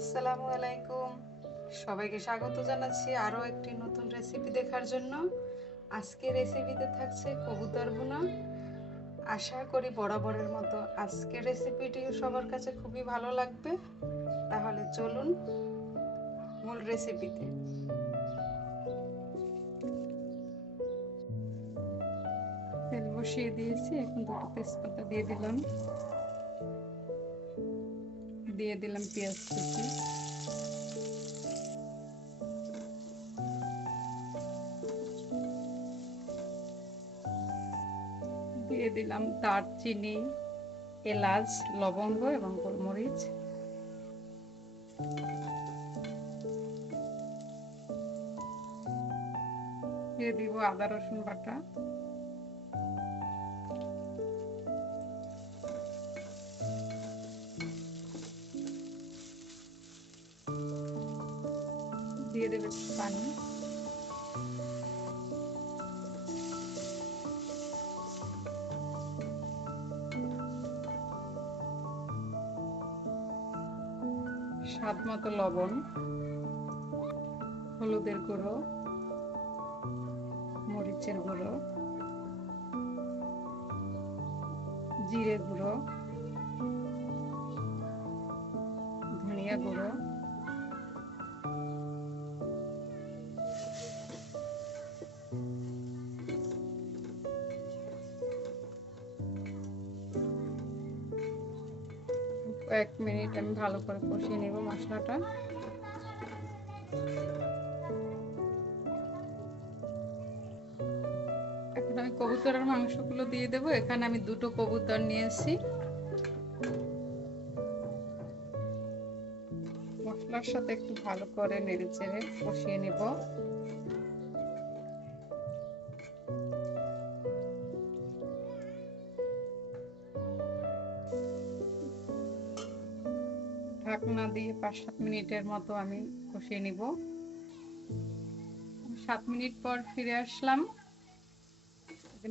আসসালামু আলাইকুম। সবাইকে স্বাগত জানাচ্ছি আরও একটি নতুন রেসিপি দেখার জন্য। আজকে রেসিপিতে থাকছে কবুতর ভুনা। আশা করি বরাবরের মতো আজকের রেসিপিটিও সবার কাছে খুবই ভালো লাগবে। তাহলে চলুন মূল রেসিপিতে। তেল বসিয়ে দিয়েছি, এখন দুটো তেজপাতা দিয়ে দিলাম পেঁয়াজ কুচি, দিয়ে দিলাম দারচিনি, এলাচ, লবঙ্গ এবং গোলমরিচ, দিয়ে দিব আদা রসুন বাটা, দিয়ে দেবে পানি, স্বাদ মতো লবণ, হলুদের গুঁড়ো, মরিচের গুঁড়ো, জিরে গুঁড়ো, ধনিয়া গুঁড়ো, কয়েক মিনিট আমি ভালো করে কষিয়ে নেব মশলাটা। এখন আমি কবুতরের মাংসগুলো দিয়ে দেবো। এখানে আমি দুটো কবুতর নিয়েছি। মশলার সাথে একটু ভালো করে নেড়ে চেড়ে কষিয়ে নেব। ঢাকনা দিয়ে 5-7 মিনিটের মতো আমি কষিয়ে নিব। 7 মিনিট পর ফিরে আসলাম।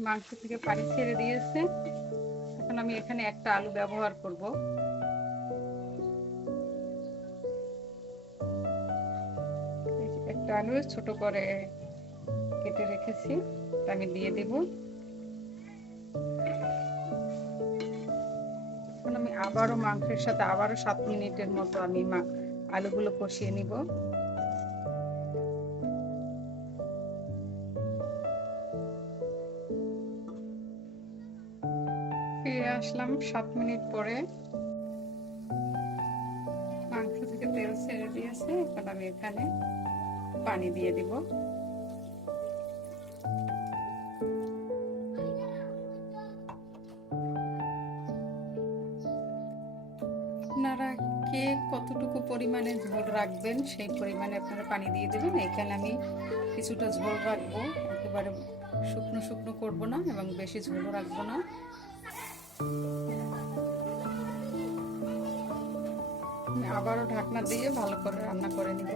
মাংস থেকে পানি ছেড়ে দিয়েছে। এখন আমি এখানে একটা আলু ব্যবহার করব। একটা আলু ছোট করে কেটে রেখেছি, আমি দিয়ে দেব। এখন আমি আবারও মাংসের সাথে 7 মিনিটের মতো আমি আলুগুলো কষিয়ে নিব। ফিরে আসলাম 7 মিনিট পরে। মাংস থেকে তেল ছেড়ে দিয়েছে। এখন আমি এখানে পানি দিয়ে দিব। আপনারা কে কতটুকু পরিমাণে ঝোল রাখবেন সেই পরিমাণে আপনারা পানি দিয়ে দেবেন। এখানে আমি কিছুটা ঝোল রাখবো, একেবারে শুকনো শুকনো করবো না এবং বেশি ঝোলও রাখবো না। আবারও ঢাকনা দিয়ে ভালো করে রান্না করে নিব।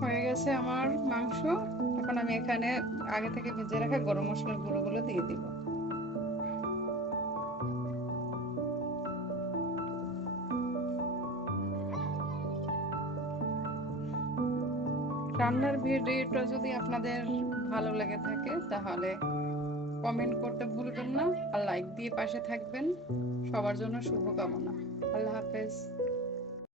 হয়ে গেছে আমার মাংস। এখন আমি এখানে আগে থেকে ভেজে রাখা গরম মশলার গুঁড়োগুলো দিয়ে দিব। রান্নার ভিডিওটা যদি আপনাদের ভালো লেগে থাকে তাহলে কমেন্ট করতে ভুলবেন না, আর লাইক দিয়ে পাশে থাকবেন। সবার জন্য শুভকামনা। আল্লাহ হাফেজ।